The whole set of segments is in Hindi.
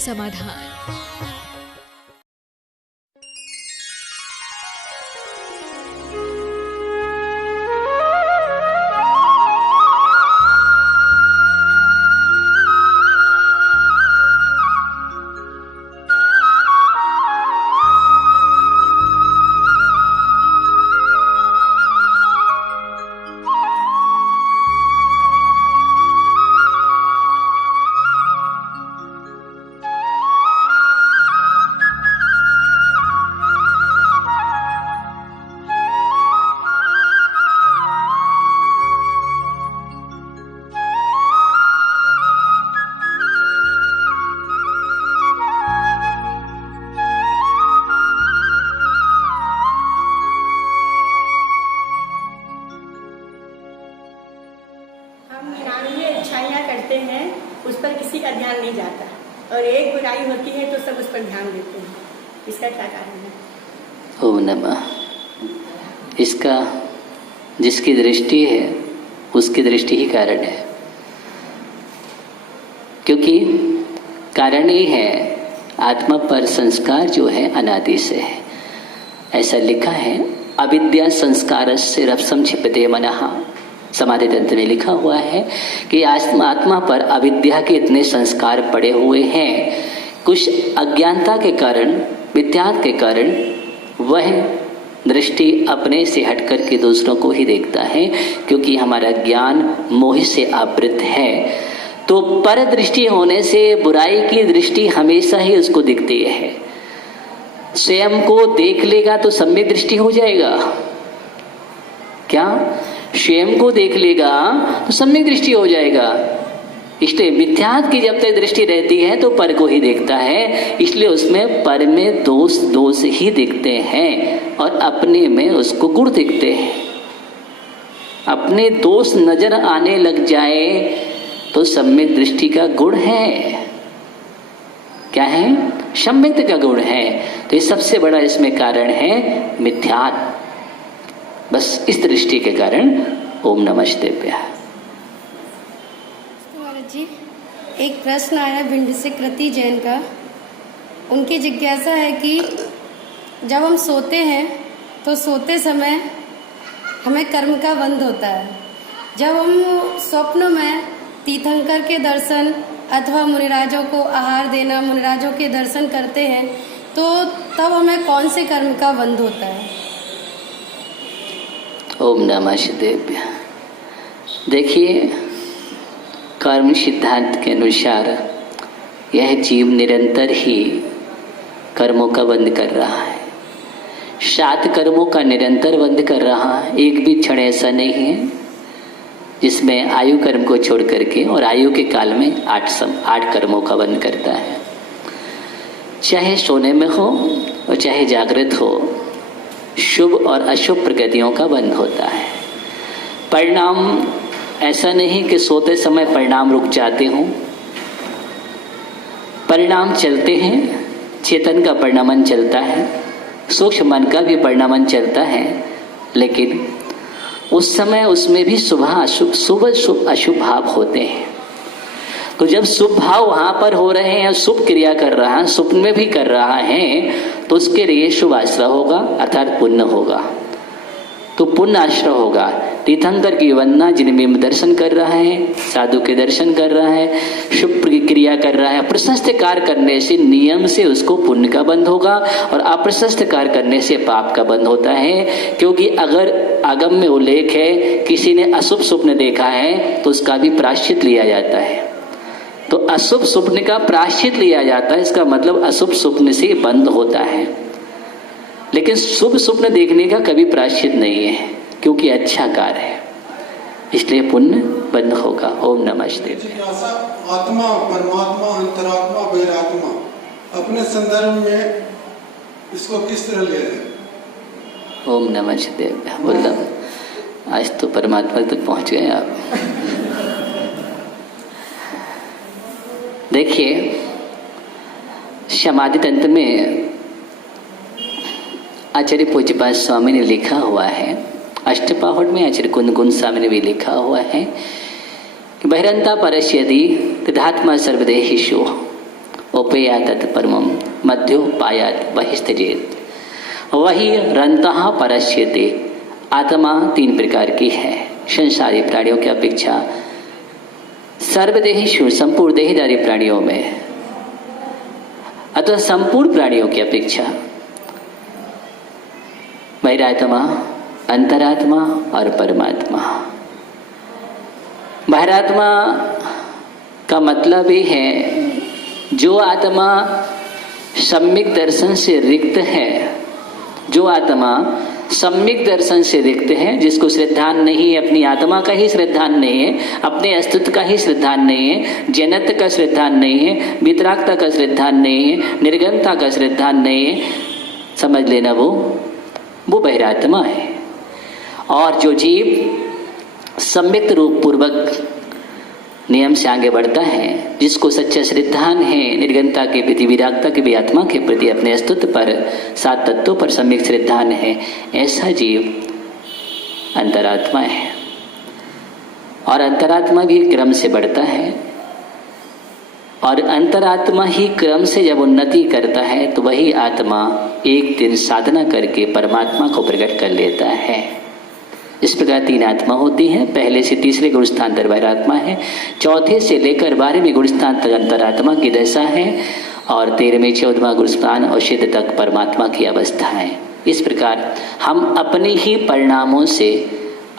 समाधान। उस पर किसी का ध्यान नहीं जाता और एक बुराई होती है तो सब उस पर ध्यान देते हैं। इसका क्या कारण है? ओम नमः। इसका जिसकी दृष्टि है उसकी दृष्टि ही कारण है, क्योंकि कारण ये है आत्मा पर संस्कार जो है अनादि से है। ऐसा लिखा है, अविद्या संस्कारस्य रप्सम क्षिप्यते मनः। समाधि तंत्र में लिखा हुआ है कि आत्मा पर अविद्या के इतने संस्कार पड़े हुए हैं, कुछ अज्ञानता के कारण, विद्यात के कारण वह दृष्टि अपने से हट करके दूसरों को ही देखता है, क्योंकि हमारा ज्ञान मोह से आवृत है। तो पर दृष्टि होने से बुराई की दृष्टि हमेशा ही उसको दिखती है। स्वयं को देख लेगा तो सम्यक दृष्टि हो जाएगा। क्या स्वयं को देख लेगा तो सम्यक दृष्टि हो जाएगा। इसलिए मिथ्यात्व की जब तक दृष्टि रहती है तो पर को ही देखता है, इसलिए उसमें पर में दोष ही दिखते हैं और अपने में उसको गुण दिखते हैं। अपने दोष नजर आने लग जाए तो सम्यक दृष्टि का गुण है। क्या है? सम्यक का गुण है। तो ये सबसे बड़ा इसमें कारण है मिथ्यात्व। बस इस दृष्टि के कारण ओम नमस्तेभ्यः। महाराज जी, एक प्रश्न आया भिंड से कृति जैन का। उनकी जिज्ञासा है कि जब हम सोते हैं तो सोते समय हमें कर्म का बंध होता है। जब हम स्वप्न में तीर्थंकर के दर्शन अथवा मुनिराजों को आहार देना, मुनिराजों के दर्शन करते हैं तो तब हमें कौन से कर्म का बंध होता है? ओम नमः शिवाय। देखिए, कर्म सिद्धांत के अनुसार यह जीव निरंतर ही कर्मों का बंध कर रहा है। 7 कर्मों का निरंतर बंध कर रहा है। एक भी क्षण ऐसा नहीं है जिसमें आयु कर्म को छोड़ करके, और आयु के काल में 8 कर्मों का बंध करता है। चाहे सोने में हो और चाहे जागृत हो, शुभ और अशुभ प्रगतियों का बंध होता है। परिणाम ऐसा नहीं कि सोते समय परिणाम रुक जाते हों, परिणाम चलते हैं। चेतन का परिणामन चलता है, सूक्ष्म मन का भी परिणामन चलता है, लेकिन उस समय उसमें भी शुभ अशुभ भाव होते हैं। तो जब शुभ भाव वहां पर हो रहे हैं, शुभ क्रिया कर रहा है, स्वप्न में भी कर रहा है, तो उसके लिए शुभ आश्रय होगा, अर्थात पुण्य होगा। तो पुण्य आश्रय होगा। तीर्थंकर की वंदना, जिनमें दर्शन कर रहा है, साधु के दर्शन कर रहा है, शुभ क्रिया कर रहा है, प्रशस्त कार्य करने से नियम से उसको पुण्य का बंध होगा और अप्रशस्त कार्य करने से पाप का बंध होता है। क्योंकि अगर आगम में उल्लेख है किसी ने अशुभ स्वप्न देखा है तो उसका भी प्रायश्चित लिया जाता है। तो अशुभ स्वप्न का प्रायश्चित लिया जाता है, इसका मतलब अशुभ स्वप्न से बंद होता है। लेकिन शुभ स्वप्न देखने का कभी प्रायश्चित नहीं है, क्योंकि अच्छा कार्य है, इसलिए पुण्य बंद होगा। ओम नमः शिवाय। आत्मा, परमात्मा, अंतरात्मा, बहिरात्मा, अपने संदर्भ में इसको किस तरह ले रहे? ओम नमः शिवाय। बोला आज तो परमात्मा तक पहुंच गए आप। देखिए, समाधि तंत्र में आचार्य पूज्यपाद स्वामी ने लिखा हुआ है, अष्टपाहुड़ में आचार्य कुंद स्वामी ने भी लिखा हुआ है कि बहिरंता परस्यदि तदात्मा सर्वदेहिषु। वो उपया तत्परमम मध्योपायात बहिस्तजेत। वही रंतः परस्यते। आत्मा 3 प्रकार की है। संसारी प्राणियों की अपेक्षा सर्वदेही संपूर्ण देहधारी प्राणियों में अथवा संपूर्ण प्राणियों की अपेक्षा बहिरात्मा, अंतरात्मा और परमात्मा। बहिरात्मा का मतलब ये है जो आत्मा सम्यक दर्शन से रिक्त है, जो आत्मा सम्यक दर्शन से रिक्त है, जिसको श्रद्धान नहीं है, अपनी आत्मा का ही श्रद्धान नहीं है, अपने अस्तित्व का ही श्रद्धान नहीं है, जनत्व का श्रद्धान नहीं है, वितरागता का श्रद्धान नहीं है, निर्गमता का श्रद्धान नहीं है, समझ लेना वो बहिरात्मा है। और जो जीव सम्यक रूप पूर्वक नियम से आगे बढ़ता है, जिसको सच्चा श्रद्धान है निर्गमता के प्रति, विरागता के भी, आत्मा के प्रति, अपने अस्तित्व पर, 7 तत्वों पर सम्यक श्रद्धान है, ऐसा जीव अंतरात्मा है। और अंतरात्मा भी क्रम से बढ़ता है और अंतरात्मा ही क्रम से जब उन्नति करता है तो वही आत्मा एक दिन साधना करके परमात्मा को प्रकट कर लेता है। इस प्रकार 3 आत्मा होती हैं। पहले से तीसरे गुणस्थान तक बहिरात्मा है, चौथे से लेकर 12वें गुणस्थान तक अंतरात्मा की दशा है और 13वें 14वां गुणस्थान और सिद्ध तक परमात्मा की अवस्था है। इस प्रकार हम अपने ही परिणामों से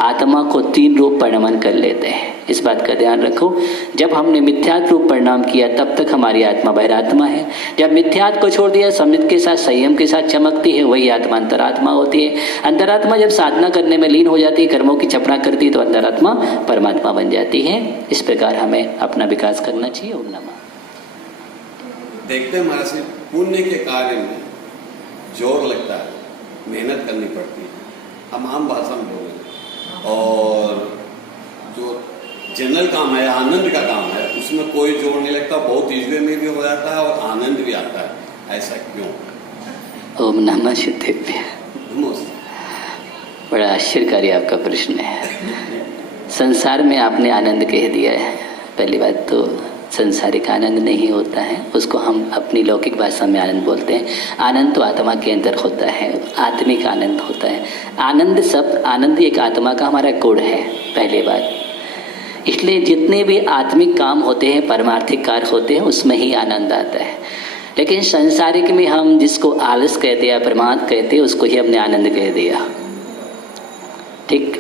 आत्मा को 3 रूप परिणमन कर लेते हैं। इस बात का ध्यान रखो, जब हमने मिथ्यात्व रूप परिणाम किया तब तक हमारी आत्मा बहिरात्मा है। जब मिथ्यात्व को छोड़ दिया, संयम के साथ, संयम के साथ चमकती है, वही आत्मा अंतरात्मा होती है। अंतरात्मा जब साधना करने में लीन हो जाती है, कर्मों की चपड़ा करती है, तो अंतरात्मा परमात्मा बन जाती है। इस प्रकार हमें अपना विकास करना चाहिए। ओम नमः। देखते हैं महाराज जी, पुण्य के कार्य में जोर लगता है, मेहनत करनी पड़ती है, हम आम भाषा में बोल रहे हैं। और जो जनरल काम है, आनंद का काम है, उसमें कोई जोर नहीं लगता, बहुत ईजवे में भी हो जाता है और आनंद भी आता है। ऐसा क्यों? ओम नमः शिवाय। बड़ा आश्चर्यकारी आपका प्रश्न है। संसार में आपने आनंद कह दिया है। पहली बात तो संसारिक आनंद नहीं होता है, उसको हम अपनी लौकिक भाषा में आनंद बोलते हैं। आनंद तो आत्मा के अंदर होता है, आत्मिक आनंद होता है। आनंद एक आत्मा का हमारा गुण है, पहली बात। इसलिए जितने भी आत्मिक काम होते हैं, परमार्थिक कार्य होते हैं, उसमें ही आनंद आता है। लेकिन संसारिक में हम जिसको आलस कहते हैं, प्रमाद कहते हैं, उसको ही हमने आनंद कह दिया। ठीक,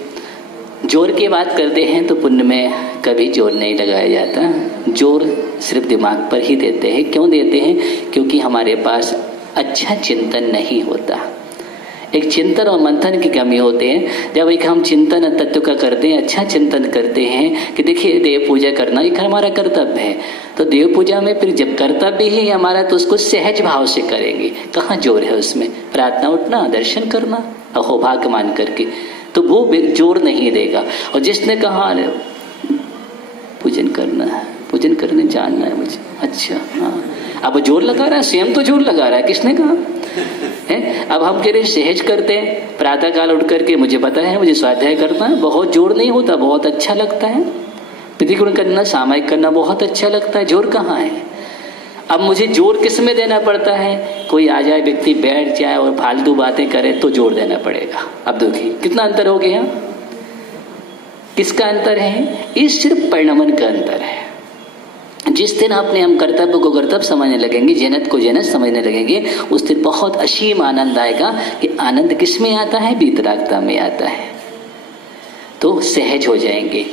जोर की बात करते हैं तो पुण्य में कभी जोर नहीं लगाया जाता। जोर सिर्फ दिमाग पर ही देते हैं। क्यों देते हैं? क्योंकि हमारे पास अच्छा चिंतन नहीं होता। एक चिंतन और मंथन की कमी होती है। जब एक हम चिंतन तत्व का करते हैं, अच्छा चिंतन करते हैं कि देखिए देव पूजा करना एक हमारा कर्तव्य है, तो देव पूजा में फिर जब कर्तव्य ही हमारा तो उसको सहज भाव से करेंगे। कहाँ जोर है उसमें? प्रार्थना उठना, दर्शन करना, अहोभाग्य मान करके, तो वो जोर नहीं देगा। और जिसने कहा पूजन करना है, पूजन करने जानना है मुझे, अच्छा हाँ, अब जोर लगा रहा है, स्वयं तो जोर लगा रहा है, किसने कहा है? अब हम कह रहे सहज करते हैं, प्रातः काल उठ करके मुझे पता है मुझे स्वाध्याय करना है, बहुत जोर नहीं होता, बहुत अच्छा लगता है। प्रतिगुण करना, सामायिक करना बहुत अच्छा लगता है, जोर कहाँ है? अब मुझे जोर किस में देना पड़ता है? कोई आ जाए, व्यक्ति बैठ जाए और फालतू बातें करे तो जोर देना पड़ेगा। अब देखिए कितना अंतर हो गया। किसका अंतर है? इस सिर्फ परिणमन का अंतर है। जिस दिन अपने हम कर्तव्य को कर्तव्य समझने लगेंगे, जनत को जनत समझने लगेंगे, उस दिन बहुत असीम आनंद आएगा। कि आनंद किस में आता है? वितरागता में आता है। तो सहज हो जाएंगे।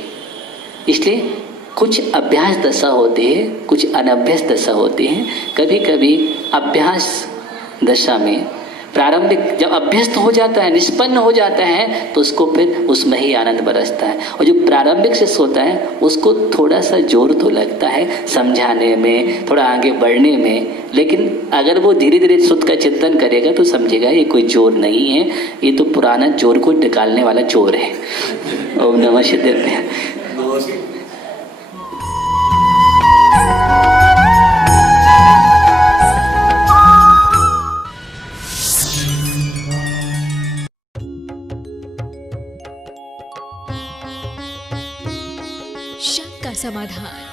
इसलिए कुछ अभ्यास दशा होती है, कुछ अनभ्यस्त दशा होती है। कभी कभी अभ्यास दशा में प्रारंभिक जब अभ्यस्त हो जाता है, निष्पन्न हो जाता है, तो उसको फिर उसमें ही आनंद बरसता है। और जो प्रारंभिक से होता है उसको थोड़ा सा जोर तो लगता है समझाने में, थोड़ा आगे बढ़ने में, लेकिन अगर वो धीरे धीरे शुद्ध का चिंतन करेगा तो समझेगा ये कोई जोर नहीं है, ये तो पुराना जोर को निकालने वाला जोर है। ओम नमः शिवाय। शक का समाधान।